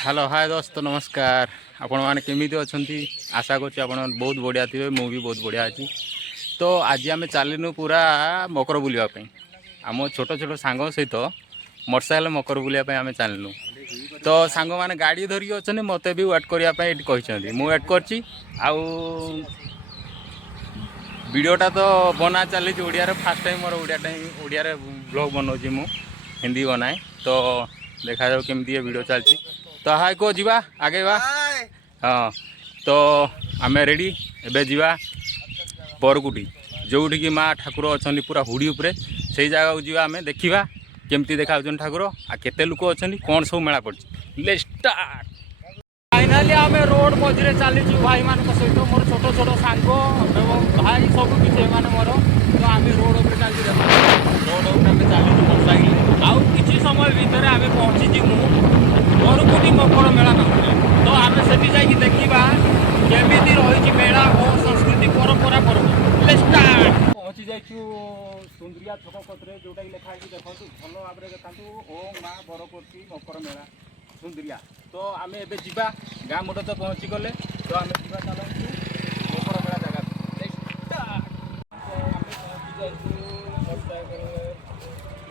Hello hi दोस्त नमस्कार। आपण मैंने केमी अच्छा आशा कर बहुत बढ़िया थे मु भी बहुत बढ़िया अच्छी। तो आज आम चलनु पूरा मकर बुलावाई आम छोट छोट सांग सहित मोटरसाइकेल मकर बुलावाई आम चलनु। तो सांग मैंने गाड़ी धरिकी अच्छा मत भी वेट करने कहते मुझे वेट कर वीडियोटा तो बना चली Odia fast time more Odia blog बनाऊँ मु हिंदी बनाए। तो देखा जाओ केमती वीडियो चलती। तो हाय को जीवा आगे बा हाँ। तो आम रेडी एबे जीवा बरकुटी जो कि माँ ठाकुर अच्छा पूरा हुड़ी उपरे से जगह को जीवा आम देखा केमती देखा ठाकुर आ केते लोक अच्छा कौन सब मेला पड़ी। Let's start. फाइनाली आम रोड मझे चलीचु भाई मान सहित मोर छोट छोट सांग भाई सब किसी मोर। तो आम रोड उपर चलती रोड उपर चलीचु मोटरसाइकेल आउ किसी समय भितर आम पहुँची बरकुटी मकर मेला पाखे। तो आम से देखा केमी रही मेला और संस्कृति परंपरा पर्व। पहुँची जाइए सुंदरिया छक कतरे जोटा लिखाई देखो भल भाव में देखा ओम माँ बरकुटी मकर मेला सुंदरिया। तो आम ए जा गाँ मुंड तो पहुँची गले। तो आम जा चलती मकर मेला जगह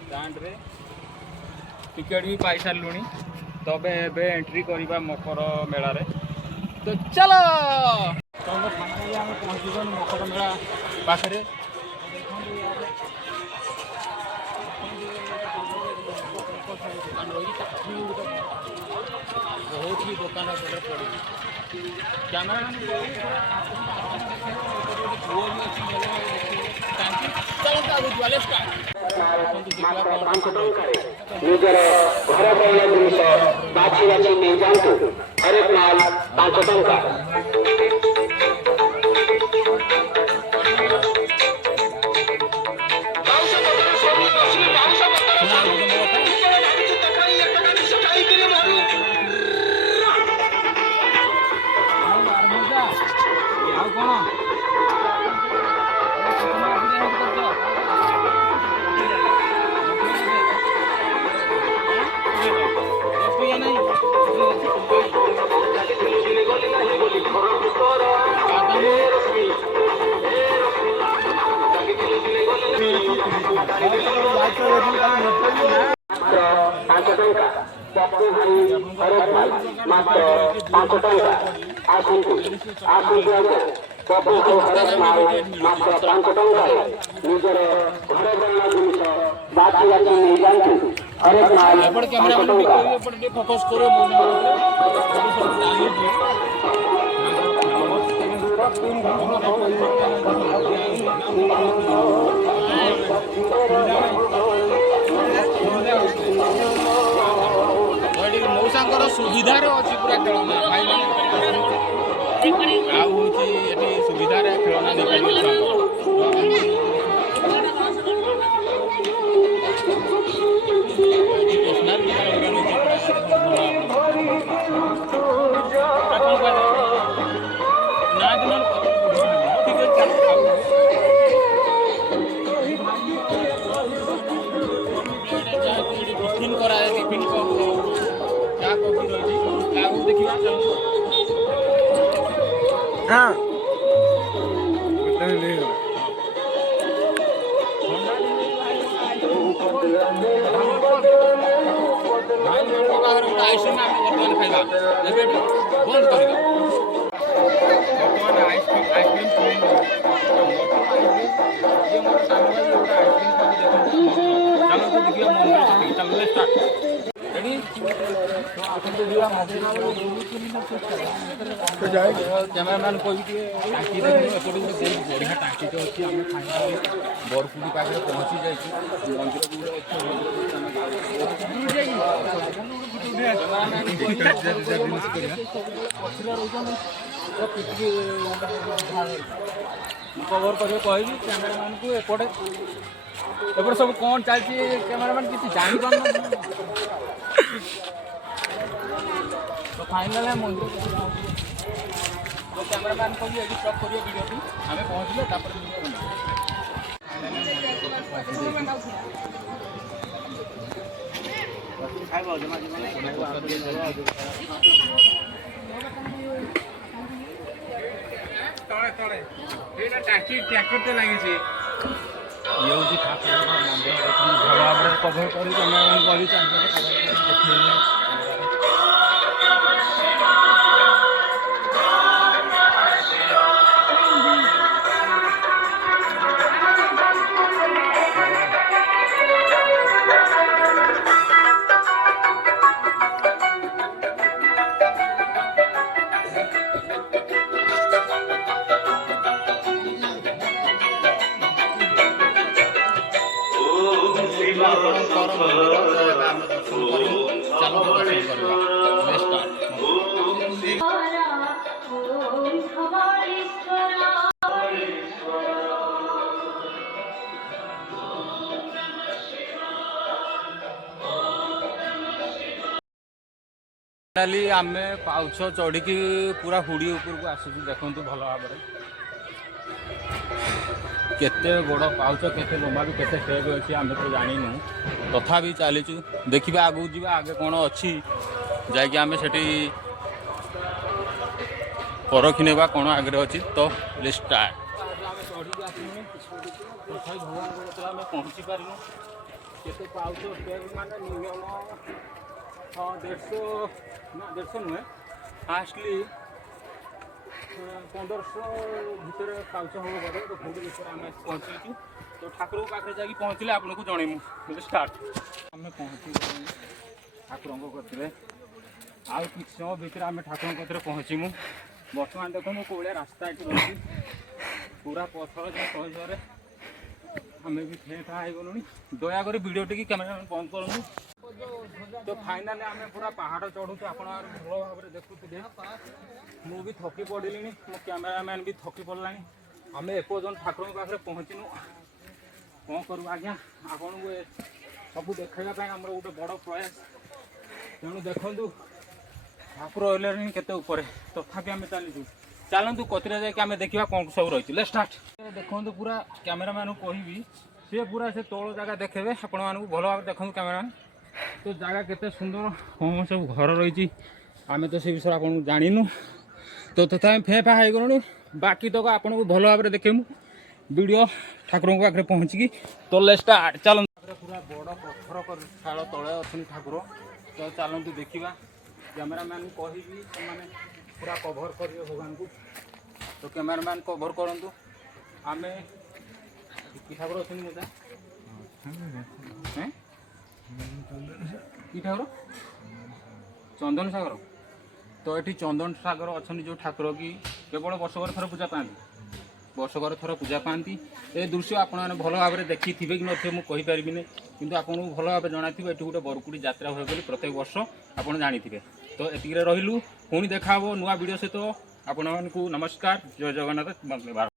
स्टैंड रे टिकेट भी पाई सारूँ। तबे एबे एंट्री करवा मकर मेला रे। तो चलो तो फाइनाली आम पहुँची गलु मकर मेला पाखे। बहुत ही दुकान पड़े कैमरा ନିଜର ଘର ପାଇବା ଜିନିଷ ବାଛି ବାଛି ନେଇଯାଆନ୍ତୁ। ହରେକ ମାଲ 5 ଟଙ୍କା। मात्र 5 टଙ୍କା आसतु आसतु आज्ञा पपु हरेक माल मात्र 5 टଙ୍କାରେ ନିଜର ଘର ବନା ଜିନିଷ ବାଛି ବାଛି ନେଇଯାଆନ୍ତୁ। हरेक माल 5 ଟଙ୍କା। फोकस करो मौसा सुविधार अच्छी पूरा खेलना भाई सुविधार खेलना हाँ बर्तमान खाइबा बंद करवा बर्तमान आइसक्रीम कैमरामैन को टाँकी बढ़िया टाँकी तो अच्छी आम फाइनाली बरकुटी पाखे पहुँची कवर कर कैमरामैन को एपटे एपटे सब कौन चलती कैमरामैन किसी जानी पार। तो फाइनल है मंदिर तो कैमरामैन को भी स्टॉप करिए वीडियो आम पहुँचले ତଳେ ତଳେ ଏଇଟା ଟ୍ରାକ୍ଟର ତ ଲାଗିଛି। ଇଏ ହେଉଛି ଠାକୁରଙ୍କ ମନ୍ଦିର, ଦେଖନ୍ତୁ ଭଲ ଭାବରେ କଭର କରି କ୍ୟାମେରାମ୍ୟାନ୍ କରି ଚାରିପଟେ କଭର କରି ଦେଖେଇଲେ। ଆପଣଙ୍କର ମନ୍ଦିର ଆମେ ଦର୍ଶନ କରିବୁ, ଚାଲନ୍ତୁ ଦର୍ଶନ କରିବା। फाइनाली आमे पाउछ चढ़ी पूरा हुड़ी उपरକୁ आସୁଛୁ। देखନ୍ତୁ ଭଲ ଭାବରେ केते बड़ पाउछ, केते लंबा भी केते फेग अच्छी आम तो जाणीनु, तथापि चलीचु देखा आगू जा आगे कौन अच्छी जाकि आम से परखी नेबा कौन आगे अच्छी। तो स्टार्ट भगवान पहुँची पारूँ केते पाउछ फेग माने मिनिमम 150 नुहे फास्टली 1500 भितर पाउछ हम बोधे। तो भूल विषय आम पहुँचीचु। तो ठाकुर पाखे जाकि पहुँचले आपको जनइमु। स्टार्ट आम पहुँची ठाकुर कथिले आउ कि समय भितर आम ठाकुर कथिरे पहुँचीमु। बर्तमान देखो कौलिया रास्ता ये रही पूरा पथर जो सहजरे आम भी फेँ फाँ हो गलु। दयाकर वीडियो टी कैमेरामैन बंद करूँ। तो फाइनाली आम पूरा पहाड़ चढ़ू आप भल भाव में देखुए मुझे थकी पड़ी मो कैमेरामैन भी थकी पड़ा। आम एपर्तन ठाकुर पाखे पहुँचीनु कौन करूँ आज्ञा आपन को सब देखा आम गोटे बड़ प्रयास। तेणु देखु ठाकुर रही केते ऊपर तथापि आम चलीचु। चलतु कतरे जाकि आम देखा कौन सब रही। लेट्स स्टार्ट देखु पूरा कैमेरामैन को कहबी सी पूरा से तौल जगह देखेबे आपण मानू भल भाव देखु कैमेरामैन। तो जगह केते सुंदर कौन सब घर रही आम तो से विषय आपको जाणीनु। तो तथा फेँ फाँ हो गलु। बाकी तक आपन को भल भाव में देखेमु वीडियो ठाकुर पाखे पहुँचिकी। तो लेट्स स्टार्ट चल पूरा बड़ पत्थर शाल तले अच्छे ठाकुर। तो चलतु देखा कैमेरामैन कहबी से पूरा कभर कर भगवान को। तो कैमेरामैन कभर करूँ आम कि ठाकुर अच्छे मजा कि ठाकुर चंदन सागर। तो ये चंदन सागर अच्छा जो ठाकुर कि केवल वर्षकर थर पूजा पाती वर्षकर थर पूजा पाती। ये दृश्य आप भल भाव में देखी थे कि नथिबे मुझे कहीपर कि आपको भल भाव जाना ये गोटे बरकुड़ी यात्रा हुए बोली प्रत्येक वर्ष आप जानी। तो ये रही पुणी देखा नुआ वीडियो सहित आपण को नमस्कार। जय जगन्नाथ।